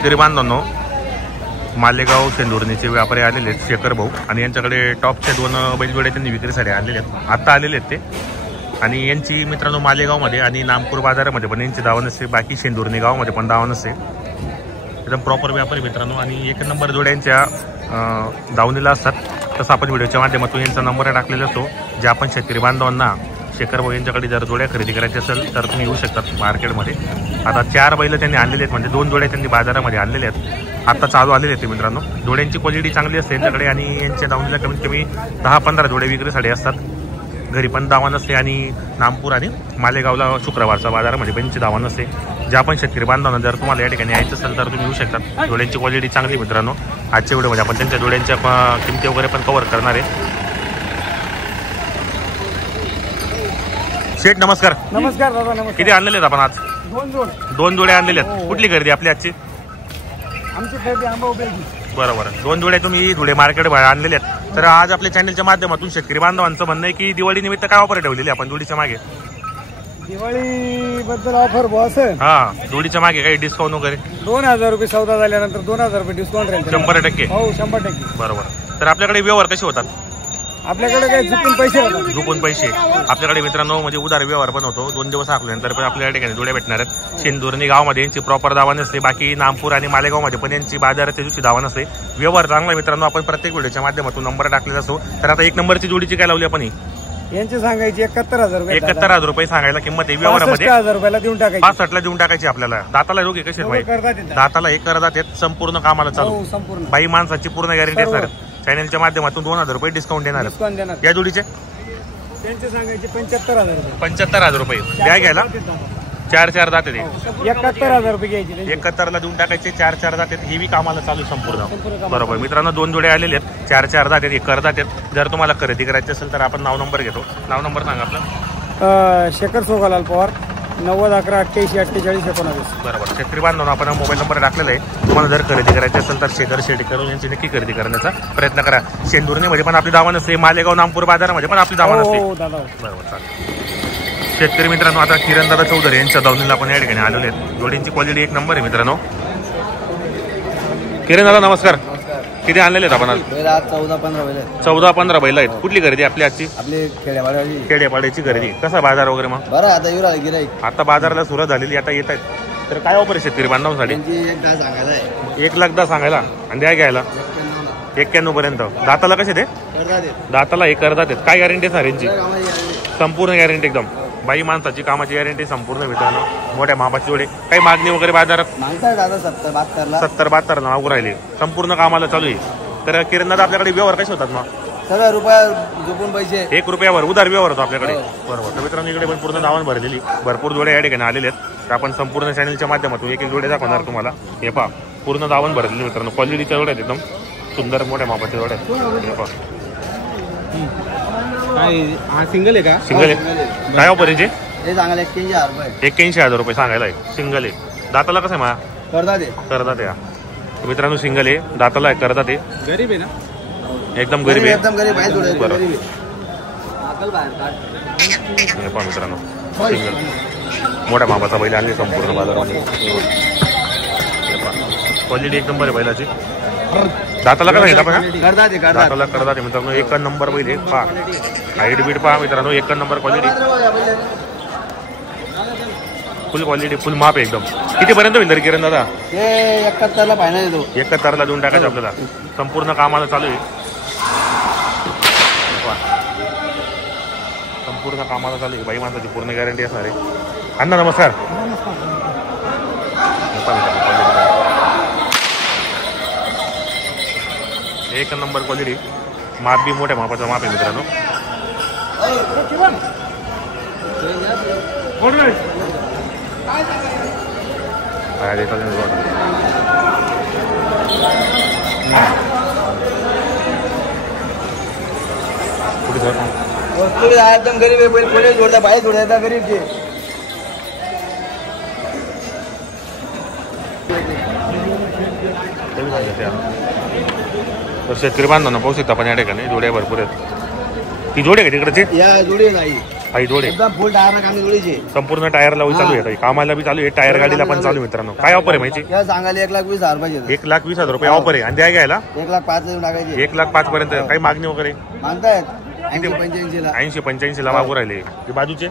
शेतकरी बांधवांनो, मालेगाव शेंदुर्णीचे व्यापारी आलेले आहेत शेखर भाऊ आणि यांच्याकडे टॉपचे 2 बैलजोडे त्यांनी विक्रीसाठी आणलेले आहेत. आता आलेले आहेत ते. आणि यांची मित्रांनो मालेगावमध्ये आणि नामपूर बाजारामध्ये पण यांची दावा नसते, बाकी शेंदुर्णी गावामध्ये पण दावा नसते. एकदम प्रॉपर व्यापारी मित्रांनो आणि 1 नंबर जोड्यांच्या दावणीला असतात. तसं आपण व्हिडिओच्या माध्यमातून यांचा नंबर टाकलेला असतो. जे आपण शेतकरी बांधवांना शेखर भाऊ यांच्याकडे जर जोड्या खरेदी करायची असेल तर तुम्ही येऊ शकतात मार्केटमध्ये. आता 4 बैल त्यांनी आणलेले आहेत, म्हणजे 2 जोड्या त्यांनी बाजारामध्ये आणलेले आहेत. आता चालू आलेले आहेत मित्रांनो. जोड्यांची क्वालिटी चांगली असते यांच्याकडे आणि यांच्या दावणीला कमीत कमी 10-15 जोड्या विक्रीसाठी असतात. घरी पण दावा नसते आणि नामपूर आणि मालेगावला शुक्रवारचा बाजारामध्ये पण यांची दावा नसते. जे आपण शेतकरी बांधवांना जर तुम्हाला या ठिकाणी यायचं असेल तर तुम्ही येऊ शकतात. जोड्यांची क्वालिटी चांगली मित्रांनो. आजच्या व्हिडिओमध्ये आपण त्यांच्या जोड्यांच्या किमती वगैरे पण कव्हर करणार आहे. शेठ नमस्कार. नमस्कार दादा. नमस्कार. किती आणलेले आहेत आपण आज? 2 जोड्या आणलेल्या आहेत. कुठली खरेदी आपली आजची? आमची खरेदी आंबावली. बरोबर. 2 जोड्या तुम्ही धुळे मार्केट बाहेर आणलेले आहेत. तर आज आपल्या चॅनलच्या माध्यमातून शेतकरी बांधवांचं म्हणणं आहे की दिवाळी निमित्त काय ऑफर ठेवलेली आपण जोडीच्या मागे? दिवाळी बद्दल ऑफर बॉस. हा, जोडीच्या मागे काही डिस्काउंट वगैरे? 2000 रुपये सौदा झाल्यानंतर 2000 रुपये डिस्काउंट राहील. 100%? हो 100%. बरोबर. तर आपल्याकडे व्यवहार कसे होतात? आपल्याकडे काही झुकून पैसे होतात. झुकून पैसे आपल्याकडे मित्रांनो, म्हणजे उधार व्यवहार पण होतो. 2 दिवस आखल्यानंतर पण आपल्या ठिकाणी जोड्या भेटणार आहेत. शेंदुर्णी गावामध्ये यांची प्रॉपर दावा नसते, बाकी नामपूर आणि मालेगावमध्ये पण यांची बाजाराच्या दिवशी दावा नसते. व्यवहार चांगला मित्रांनो. आपण प्रत्येक व्हिडिओच्या माध्यमातून नंबर टाकलेला असतो. तर आता 1 नंबरची जोडीची काय लावली आपण? यांची सांगायची 71,000 रुपये. 71,000 रुपये सांगायला किंमत आहे. व्यवहारामध्ये 65,000 रुपयाला देऊन टाकायची. 65ला देऊन टाकायची आपल्याला. दाताला रोगी कसे दाताला 1 करदात आहेत. संपूर्ण कामाला चालू. संपूर्ण बाई माणसाची पूर्ण गॅरंटी असणार. चॅनलच्या माध्यमातून 2000 रुपये डिस्काउंट देणार. या जोडीचे त्यांचे सांगायचे 75,000 रुपये. 75,000 रुपये घ्यायला 4 दाते. 71,000 रुपये घ्यायचे. 71ला देऊन टाकायचे. 4 दाते. ही बी कामाला चालू संपूर्ण. बरोबर मित्रांनो. 2 जोडे आलेले आहेत. 4 दाते, 1 करदात आहेत. जर तुम्हाला खरेदी करायची असेल तर आपण नाव नंबर घेतो. नाव नंबर सांगा आपलं. शेखर सोगालाल पवार. 90-11-88-48-19. बरोबर. शेतकरी बांधवांना आपण मोबाईल नंबर टाकलेला आहे. तुम्हाला जर खरेदी करायची असेल तर शेखर शेट्टी करून यांची नक्की खरेदी करण्याचा प्रयत्न करा. शेंदुर्णीमध्ये पण आपली दावा नसते, मालेगाव नामपूर बाजारामध्ये पण आपली दावा नसते. बरोबर. चालेल. शेतकरी मित्रांनो, आता किरणदादा चौधरी यांच्या दावणीला आपण या ठिकाणी आलेले आहेत. जोडींची क्वालिटी 1 नंबर आहे मित्रांनो. किरणदादा नमस्कार. किती आणलेले आहेत आपण आज? 14-15 बैल आहेत. कुठली खरेदी आपली आजची? आपली खेड्यापाड्याची खरेदी. कसा बाजार वगैरे मग? बरं. आता आता बाजाराला सुरुवात झालेली, आता येत आहेत. तर काय ऑफर आहे शेतकरी बांधवांसाठी? 1,10,000 सांगायला आणि द्या घ्यायला 91 पर्यंत. दाताला कसे ते? दाताला 1 करदात आहेत. काय गॅरंटी असणार यांची? संपूर्ण गॅरंटी एकदम. बाई माणसाची कामाची गॅरंटी संपूर्ण मित्रांनो. मोठ्या मापाची जोडे. काही मागणी वगैरे बाजारात? 70-72 नाव राहिले. संपूर्ण कामाला चालू आहे. तर किरणदादा आपल्याकडे व्यवहार कसे होतात मग? पैसे 1 रुपयावर उधार व्यवहार होतो आपल्याकडे. बरोबर. तर मित्रांनो इकडे पण पूर्ण दावण भरलेली भरपूर जोड्या या ठिकाणी आलेले आहेत. तर आपण संपूर्ण चॅनलच्या माध्यमातून 1-1 जोडे दाखवणार तुम्हाला. हे पहा पूर्ण दावण भरलेली मित्रांनो. क्वालिटीच्या जोड्या आहेत एकदम सुंदर मोठ्या मापाच्या जोड्या आहेत. हे पहा. सिंगल आहे का? सिंगल आहे. काय ऑफर आहे? हे सांगायला 81,000 रुपये सांगायला आहे. सिंगल आहे. दाताला कसं आहे मा? करदात आहे. मित्रांनो सिंगल आहे. दाताला आहे. करदात आहे. गरीब आहे ना? एकदम गरीब आहे. बरोबर. हे पहा मित्रांनो सिंगल मोठ्या मापाचा बैल आणले संपूर्ण बाजारामध्ये. क्वालिटी एकदम बरी बैलाची. दाताला का सांगितलं आपण? दाताला करदात आहे मित्रांनो. 1 नंबर बैल आहे. पहा हाईट बीट पहा मित्रांनो. 1 नंबर क्वालिटी. फुल क्वालिटी फुल माप आहे एकदम. कितीपर्यंत होईल तरी किरण दादा? 71ला फायनल येतो. 71ला देऊन टाकायचं आपल्याला. संपूर्ण कामाला चालू आहे. संपूर्ण कामाला चालू आहे. बाई माणसाची पूर्ण गॅरंटी असणार आहे. अण्णा नमस्कार. 1 नंबर क्वालिटी. माप बी मोठ्या मापाचा माप आहे मित्रांनो. एकदम गरीब आहे. पुढे जोडता बाहेर जोडायचा गरीब जे. तर शेतकरी बांधवांना पाहू शकता आपण या ठिकाणी जोड्या भरपूर आहेत. ती जोडी आहे का तिकडची? या जोडी नाही. जोडे एकदम फुल टायर कामी जोडीचे. संपूर्ण टायर लावून चालू आहे कामाला बी चालू आहे टायर गाडीला पण चालू मित्रांनो. काय ऑफर आहे माहिती? या सांगायला 1,20,000 पाहिजे. 1,20,000 रुपये ऑफर आहे आणि द्या घ्यायला 1,05,000 टाकायचे. 1,05,000 पर्यंत. काही मागणी वगैरे मागतायत 80-85 ला. 80-85 ला मागू राहिले. हे बाजूचे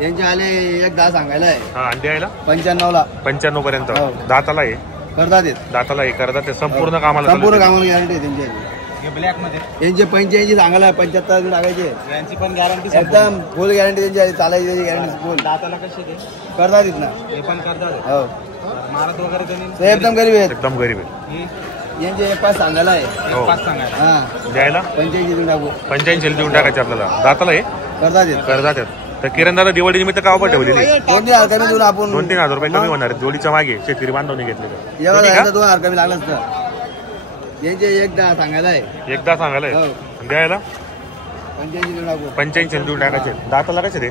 यांचे आले 1,10 सांगायला आहे. हा आणि द्यायला 95 ला. 95 पर्यंत. दाताला आहे करतात येत. दाताला हे करतात ते संपूर्ण कामाला संपूर्ण कामाला गॅरंटी आहे त्यांची. ब्लॅक मध्ये यांचे 85 सांगायला 75 टाकायचे. यांची पण गॅरंटी एकदम फुल गॅरंटी त्यांची चालायची त्याची गॅरंटी फुल. दाताला कशी ते करतात येत ना. हे पण करतात. हो मारत वगैरे त्यांनी ते एकदम गरीब आहेत. एकदम गरीब आहे. यांचे 1,5 सांगायला आहे. हो. 5 सांगायला. हा द्यायला 85 टाकू. 85 देऊन टाकायचे आपल्याला. दाताला आहे करतात येत. करतात तर किरण दादा दिवाळी निमित्त का ऑफर ठेवलेली? 2,000 कमी देऊन आपण 2-3 रुपये कमी होणार जोडीच्या मागे शेतकरी बांधवने घेतले. 2,000 कमी लागलं असतं. यांचे 1,10 सांगायला आहे. एकदा सांगायला हो. द्यायला 85 देऊन टाकू. 85 देऊन टाकायचे. दाताला कसे ते?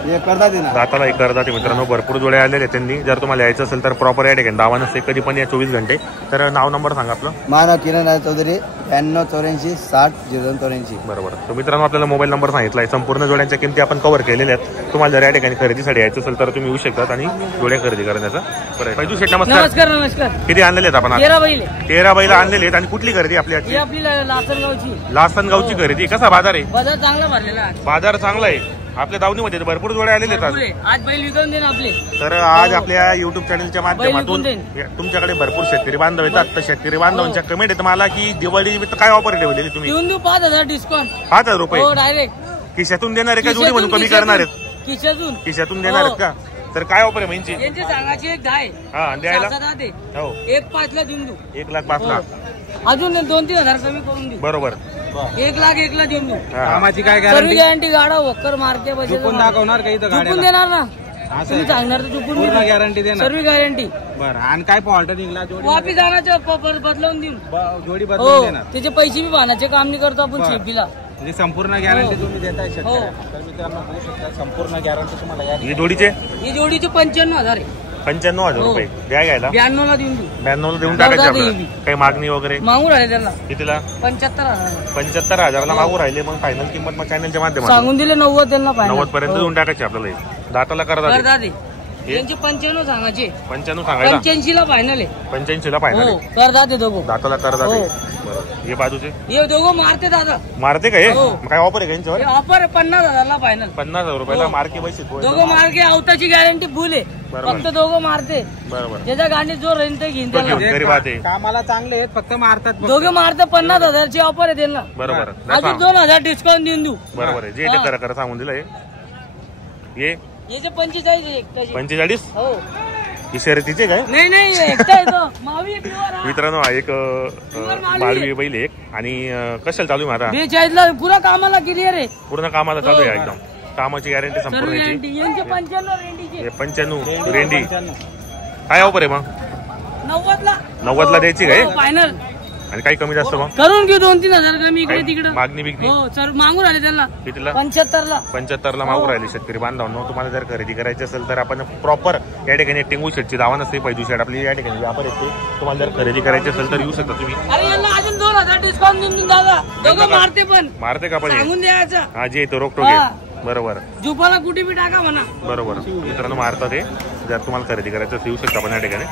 हे करतात ना. दाताला एक करतात मित्रांनो. भरपूर जोडे आलेले आहेत त्यांनी. जर तुम्हाला यायचं असेल तर प्रॉपर या ठिकाणी दावा नसते कधी पण या 24 घंटे. तर नाव नंबर सांगा आपलं. माझं किरण चौधरी 9284600284. बरोबर. तर मित्रांनो आपल्याला मोबाईल नंबर सांगितला आहे. संपूर्ण जोड्यांच्या किमती आपण कव्हर केलेल्या आहेत. तुम्हाला जर या ठिकाणी खरेदीसाठी यायचं असेल तर तुम्ही येऊ शकतात आणि जोड्या खरेदी करण्याचा. बरं पैजू शेठ नमस्कार. नमस्कार नमस्कार. किती आणलेले आहेत आपण? 13 बैल 13 बैल आणलेले आहेत. आणि कुठली खरेदी आपली ही आपली लासनगावची. लासनगावची खरेदी. कसा बाजार आहे? बाजार चांगला भरलेला आहे. बाजार चांगला आहे. आपल्या दावणीमध्ये भरपूर जोडे आलेले आहेत. पुरे. आज बैल विकून देईन आपले. तर आज आपल्या युट्यूब चॅनलच्या माध्यमातून बैल तुमच्याकडे भरपूर शेतकरी बांधव येतात. तर शेतकरी बांधवांच्या कमेंट येतात मला की दिवाळी निमित्त काय ऑफर ठेवलेली तुम्ही? देऊन देऊ 5,000 डिस्काउंट. 5,000 रुपये हो डायरेक्ट खिशातून देणार आहे का जोडी म्हणून कमी करणार आहेत? खिशातून खिशातून देणार आहेत का? तर काय ऑफर आहे म्हणजे? यांचे सांगायचे 1 10 आहे. हा द्यायला 7,000 आहे. हो 1,05,000 ला देऊन देऊ. 1,05,000 अजून 2-3 हजार कमी करून देऊ. बरोबर. 1,01,000 देऊन देऊ. हा. कामाची काय सर्व गॅरंटी? गॅरंटी गाडा वक्कर मारते पैसे चुकून दाखवणार का इथं चुकून गाड्याला? देणार ना. असं तुम्ही आहे. सांगणार तर चुकून पूर्ण देणार. गॅरंटी देणार. सर्व गॅरंटी. बरं आणि काय फॉल्ट निघला जोडी वापी जाण्याचं बदलवून देऊन. जोडी हो बदलून देणार. त्याचे पैसे बी भाण्याचे काम नाही करतो आपण बरं. शेपीला. म्हणजे संपूर्ण गॅरंटी हो. तुम्ही देताय हो. शेतकऱ्याला. तर मित्रांनो बघू शकता संपूर्ण गॅरंटी तुम्हाला या ही जोडीचे ही जोडीचे 95,000 आहे. 95,000 रुपये द्या घ्यायला. 92 ला देऊन देऊ. 92 देऊन टाकायचे करतात आपल्याला. काही मागणी वगैरे मागू राहिले त्याला कितीला? 75,000 75,000 ला मागू राहिले. मग फायनल किंमत मग चॅनलच्या माध्यमातून सांगून दिले 90 त्यांना फायनल. 90 पर्यंत देऊन टाकायचे आपल्याला. हे. दाताला करतात करतात ते. त्यांचे 95 सांगायचे. 95 सांगायला 85 ला फायनल आहे. 85 ला फायनल हो करतात ते दोघं. दाताला करतात हो. हे. बरं. हे बाजूचे हे दोघं मारते दादा. मारते का हे? हो. मग काय ऑफर आहे का यांच्यावर? हे ऑफर 50,000 ला फायनल. 50,000 रुपयाला हो. मार्के पैसे दोघं मार्के आवताची गॅरंटी फुल आहे. बरोबर. फक्त दोघं मारते. बरोबर. ज्याच्या गांडीत जो रेंट घेईन त्याला. घेऊन. गरीब आहे. कामाला चांगले आहेत फक्त मारतात फक्त. दोघे मारते 50,000 ची ऑफर आहे त्यांना. बरोबर. द्या अजून सांग. 2,000 डिस्काउंट देऊन देऊ. बरोबर आहे. जे ते करा सांगून दिलं हे. हे याचे 45 आहे एकट्याचे. 45 हो ही शर्यतीचे काय? नाही नाही एकटा आहे तो. मावी आहे pure हा. मित्रांनो हा एक माळवी बैल एक. आणि कशाला चालू आहे माझा? 42 ला पुरा कामाला क्लिअर आहे. पूर्ण कामाला चालू आहे एकदम. कामाची गॅरंटी सर्व संपूर्ण याची. गॅरंटी. यांचे 95 रेंडीचे. हे 95 रेंडी. काय ऑफर आहे मग? 90 ला 90 ला द्यायची काय? फायनल. आणि काही कमी जास्त मग? करून घेऊ 2-3 हजार कमी इकडे काही तिकडे. मागणी बिगणी हो सर मागून राहिले त्यांना कितीला? 75 ला. 75 ला मागू राहिले शेतकरी बांधवांनो. तुम्हाला जर खरेदी करायची असेल तर आपण प्रॉपर या ठिकाणी टेंगू शेटची दावा नसते. पैजू शेट आपली या ठिकाणी व्यापार येते. तुम्हाला जर खरेदी करायची असेल तर येऊ शकता तुम्ही. अरे यांना अजून 2,000 डिस्काउंट देऊन दादा. दोघं मारते पण मारते का पण हे? सांगून द्यायचं. हा जे येतो रोकटोके. हा. बरोबर जुपाला कुठे बी टाका म्हणा. बरोबर. मित्रांनो मारतात हे. जर तुम्हाला खरेदी करायचं असेल येऊ शकता आपण या ठिकाणी.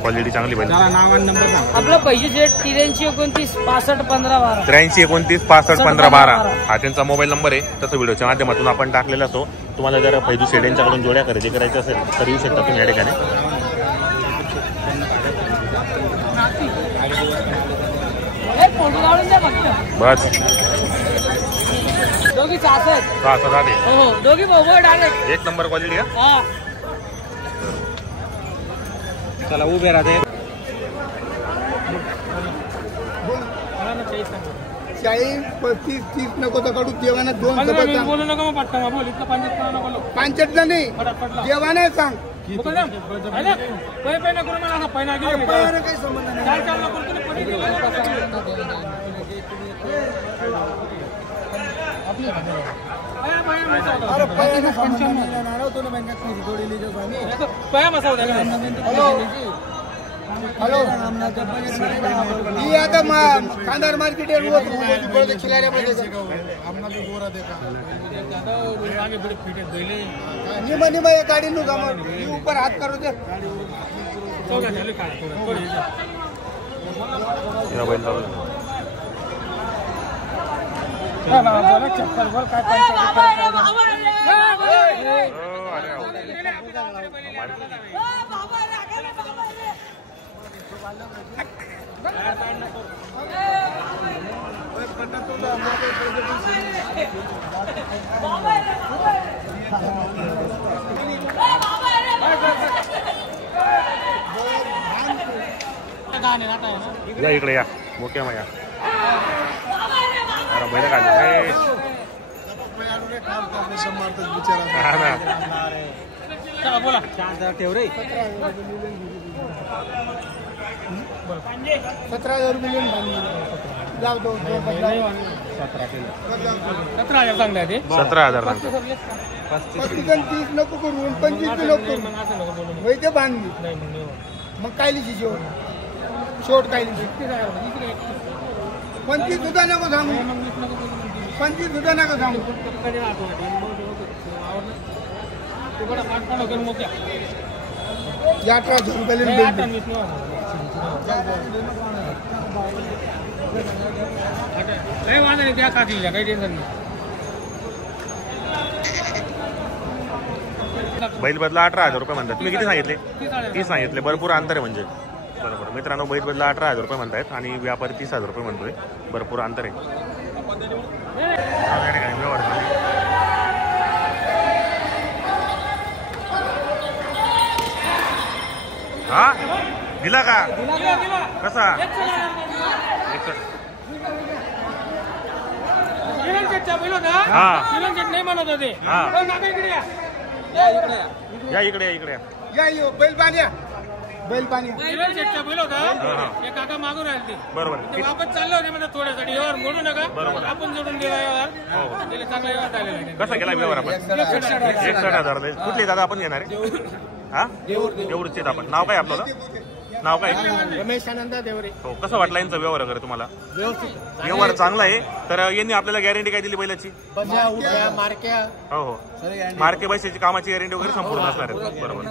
क्वालिटी चांगली पाहिजे. जरा नाव आणि नंबर सांगा. आपला पैसे सेट 83 29 65 15 12. 83 29 65 15 12 हा त्यांचा मोबाईल नंबर आहे. तसं व्हिडिओच्या माध्यमातून आपण टाकलेला असतो. तुम्हाला जर पैजू शेड यांच्याकडून जोड्या खरेदी करायच्या असेल तर येऊ शकता तुम्ही या ठिकाणी. एक फोटो काढून द्या फक्त. बस दोघी सास आहेत. असं झाले. हो दोघी भाऊ डायरेक्ट. एक नंबर क्वालिटी आहे. हा चला उभे राहते. 40 35 30 नको तर काढू. जेवणात 2 बोलू नका मग पटकन बोल. इथलं 65 ला नाही जेवणात सांग. काही संबंध नाही. अरे 55 पाया बसाव हॅलो ही आता खानदार मार्केट निमा या गाडी नु ऊपर हाथ करो दे या इकडे या मोक्या माया बैल काढले बोला ठेव रे 17,000 रुपये जाऊ दो 17,000 सांगताय ते 17,000 30 नको करू 25 नको करू वैद्य बांधली मग काय लिहिची शेवट काय लिहिची 25 सुद्धा नको सांगू 25 सुद्धा नको सांगू 18,000 रुपये वांधा त्या खातील काही टेन्शन नाही बैल बदला 18,000 रुपये म्हणतात. तुम्ही किती सांगितले? 30 सांगितले. भरपूर अंतर आहे म्हणजे. बरोबर मित्रांनो, बैल बदला 18,000 रुपये म्हणतायत आणि व्यापारी 30,000 रुपये म्हणतोय. भरपूर अंतर आहे. हा दिला का कसा नाही म्हणत होते या इकडे या बैल पाण्या बैल पाणी बैल होता हे काका मागून राहिले बरोबर ते वापस चालले होते म्हणजे थोड्यासाठी व्यवहार मोडू नका बरोबर आपण जोडून दिला व्यवहार त्याला चांगला व्यवहार झालेला आहे. कसा केला व्यवहार आपण 61,000 कुठले दादा आपण घेणार आहे हा देऊरचे आपण नाव काय आपल्याला नाव काय रमेश आनंद देवरे हो कसं वाटलं यांचा व्यवहार वगैरे तुम्हाला व्यवहार चांगला आहे तर यांनी आपल्याला गॅरंटी काय दिली बैलाची मार्क्या हो हो मार्के पैशाची कामाची गॅरंटी वगैरे संपूर्ण असणार आहे बरोबर